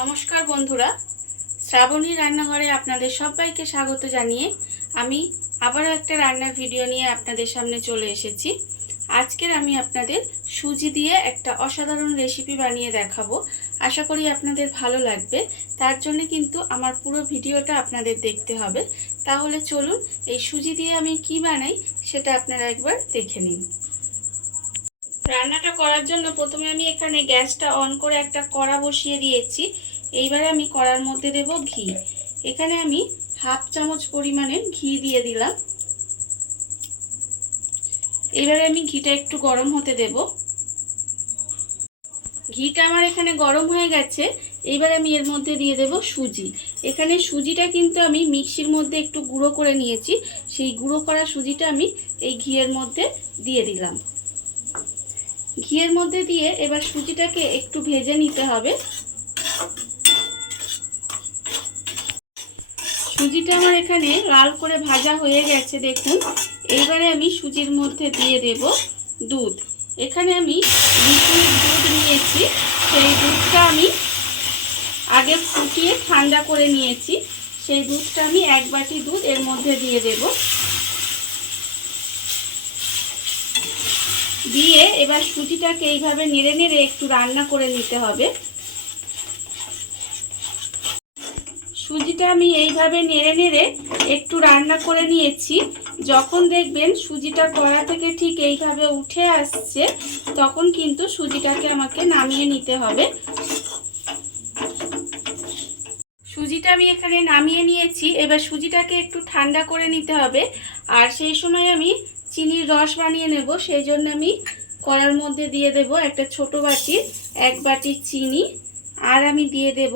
নমস্কার বন্ধুরা। শ্রাবণী রান্নাঘরে আপনাদের সবাইকে স্বাগত জানিয়ে আমি আবারও একটা রান্নার ভিডিও নিয়ে আপনাদের সামনে চলে এসেছি। আজকের আমি আপনাদের সুজি দিয়ে একটা অসাধারণ রেসিপি বানিয়ে দেখাবো। আশা করি আপনাদের ভালো লাগবে। তার জন্য কিন্তু আমার পুরো ভিডিওটা আপনাদের দেখতে হবে। তাহলে চলুন এই সুজি দিয়ে আমি কি বানাই সেটা আপনারা একবার দেখে নিন। রান্নাটা করার জন্য প্রথমে আমি এখানে গ্যাসটা অন করে একটা কড়া বসিয়ে দিয়েছি। এইবারে আমি কড়ার মধ্যে দেব ঘি। এখানে আমি হাফ চামচ পরিমাণে ঘি দিয়ে দিলাম। এবারে আমি ঘিটা একটু গরম হতে দেব। ঘিটা আমার এখানে গরম হয়ে গেছে। এইবার আমি এর মধ্যে দিয়ে দেব সুজি। এখানে সুজিটা কিন্তু আমি মিক্সির মধ্যে একটু গুঁড়ো করে নিয়েছি। সেই গুঁড়ো করা সুজিটা আমি এই ঘিয়ের মধ্যে দিয়ে দিলাম। ঘিয়ের মধ্যে দিয়ে এবার সুজিটাকে একটু ভেজে নিতে হবে। সুজিটা আমার এখানে লাল করে ভাজা হয়ে গেছে, দেখুন। এইবারে আমি সুজির মধ্যে দিয়ে দেব দুধ। এখানে আমি দুধ নিয়েছি। সেই দুধটা আমি আগে ফুটিয়ে ঠান্ডা করে নিয়েছি। সেই দুধটা আমি এক বাটি দুধ এর মধ্যে দিয়ে দেবো। দিয়ে এবার সুজিটাকে এইভাবে নেড়ে নেড়ে একটু রান্না করে নিতে হবে। সুজিটা আমি এইভাবে নেড়ে নেড়ে একটু রান্না করে নিয়েছি। যখন দেখবেন সুজিটা কড়া থেকে ঠিক এইভাবে উঠে আসছে, তখন কিন্তু সুজিটাকে আমাকে নামিয়ে নিতে হবে। সুজিটা আমি এখানে নামিয়ে নিয়েছি। এবার সুজিটাকে একটু ঠান্ডা করে নিতে হবে। আর সেই সময় আমি চিনির রস বানিয়ে নেব, সেই জন্য আমি কড়ার মধ্যে দিয়ে দেব একটা ছোট বাটি, এক বাটি চিনি, আর আমি দিয়ে দেব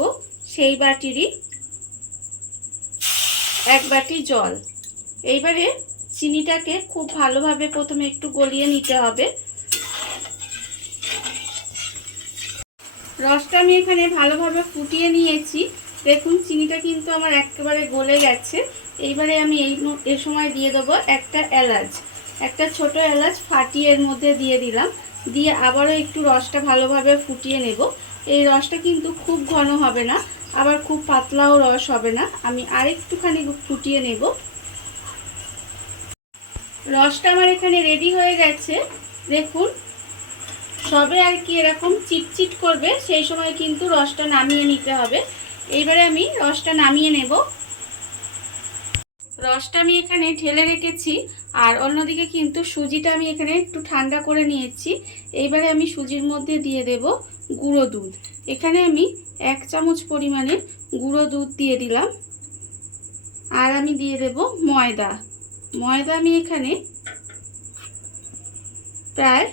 সেই বাটিরই এক বাটি জল। এইবারে চিনিটাকে খুব ভালোভাবে প্রথমে একটু গলিয়ে নিতে হবে। রসটা আমি এখানে ভালোভাবে ফুটিয়ে নিয়েছি। দেখুন, চিনিটা কিন্তু আমার একেবারে গলে গেছে। এইবারে আমি এই সময় দিয়ে দেবো একটা এলাচ। একটা ছোট এলাচ ফাটিয়ে এর মধ্যে দিয়ে দিলাম। দিয়ে আবারও একটু রসটা ভালোভাবে ফুটিয়ে নেব। এই রসটা কিন্তু খুব ঘন হবে না, আবার খুব পাতলাও রস হবে না। আমি আরেকটুখানি ফুটিয়ে নেব। রসটা আমার এখানে রেডি হয়ে গেছে। দেখুন, সবে আর কি এরকম চিটচিট করবে, সেই সময় কিন্তু রসটা নামিয়ে নিতে হবে। এইবারে আমি রসটা নামিয়ে নেব। রসটা আমি এখানে ঢেলে রেখেছি। আর অন্যদিকে কিন্তু সুজিটা আমি এখানে একটু ঠান্ডা করে নিয়েছি। এইবারে আমি সুজির মধ্যে দিয়ে দেব গুঁড়ো দুধ। এখানে আমি এক চামচ পরিমাণে গুঁড়ো দুধ দিয়ে দিলাম। আর আমি দিয়ে দেব ময়দা। ময়দা আমি এখানে প্রায়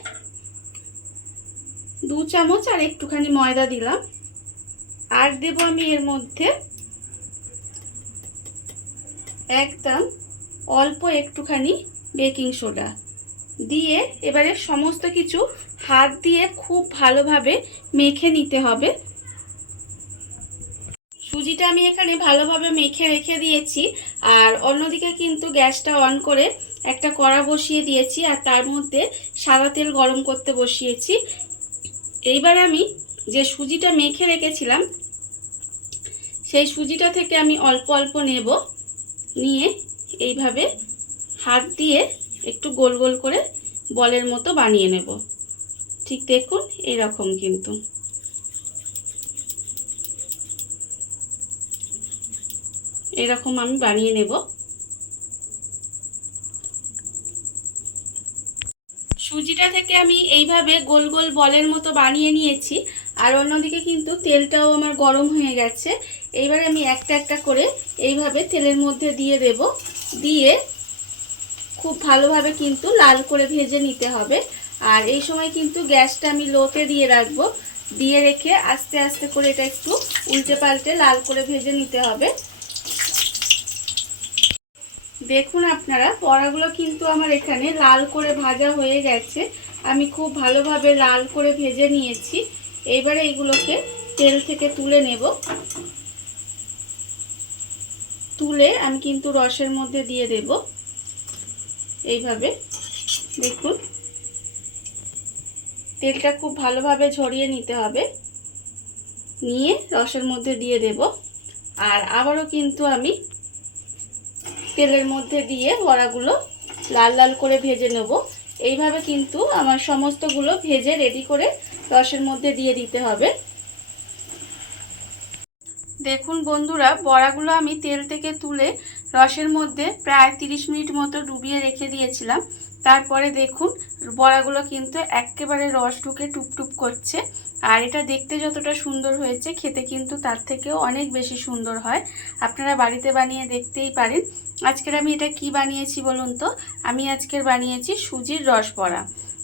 দু চামচ আর একটুখানি ময়দা দিলাম। আর দেব আমি এর মধ্যে একদম অল্প একটুখানি বেকিং সোডা। দিয়ে এবারে সমস্ত কিছু হাত দিয়ে খুব ভালোভাবে মেখে নিতে হবে। সুজিটা আমি এখানে ভালোভাবে মেখে রেখে দিয়েছি। আর অন্যদিকে কিন্তু গ্যাসটা অন করে একটা কড়া বসিয়ে দিয়েছি আর তার মধ্যে সাদা তেল গরম করতে বসিয়েছি। এইবার আমি যে সুজিটা মেখে রেখেছিলাম, সেই সুজিটা থেকে আমি অল্প অল্প নেব। নিয়ে এইভাবে হাত দিয়ে একটু গোল গোল করে বলের মতো বানিয়ে নেব। ঠিক দেখুন এরকম কিন্তু। এরকম আমি বানিয়ে নেব। সুজিটা থেকে আমি এইভাবে গোল গোল বলের মতো বানিয়ে নিয়েছি। আর অন্যদিকে কিন্তু তেলটাও আমার গরম হয়ে গেছে। এইবার আমি একটা একটা করে এইভাবে তেলের মধ্যে দিয়ে দেব। দিয়ে খুব ভালোভাবে কিন্তু লাল করে ভেজে নিতে হবে। আর এই সময় কিন্তু গ্যাসটা আমি লোতে দিয়ে রাখব। দিয়ে রেখে আস্তে আস্তে করে এটা একটু উল্টে পাল্টে লাল করে ভেজে নিতে হবে। দেখুন আপনারা বড়াগুলো কিন্তু আমার এখানে লাল করে ভাজা হয়ে গেছে। আমি খুব ভালোভাবে লাল করে ভেজে নিয়েছি। এইবারে এইগুলোকে তেল থেকে তুলে নেব। তুলে আমি কিন্তু রসের মধ্যে দিয়ে দেব। এইভাবে। দেখুন। তেলটা খুব ভালোভাবে ঝরিয়ে নিতে হবে। নিয়ে রসের মধ্যে দিয়ে দেব। আর আবারও কিন্তু আমি তেলের মধ্যে দিয়ে বড়াগুলো লাল লাল করে ভেজে নেব। এইভাবে কিন্তু আমার সমস্তগুলো ভেজে রেডি করে রসের মধ্যে দিয়ে দিতে হবে। দেখুন বন্ধুরা, বড়াগুলো আমি তেল থেকে তুলে রসের মধ্যে প্রায় 30 মিনিট মতো ডুবিয়ে রেখে দিয়েছিলাম। তারপরে দেখুন, বড়াগুলো কিন্তু একেবারে রস ঢুকে টুপটুপ করছে। আর এটা দেখতে যতটা সুন্দর হয়েছে, খেতে কিন্তু তার থেকেও অনেক বেশি সুন্দর হয়। আপনারা বাড়িতে বানিয়ে দেখতেই পারেন। আজকের আমি এটা কি বানিয়েছি বলুন তো? আমি আজকের বানিয়েছি সুজির রস বড়া।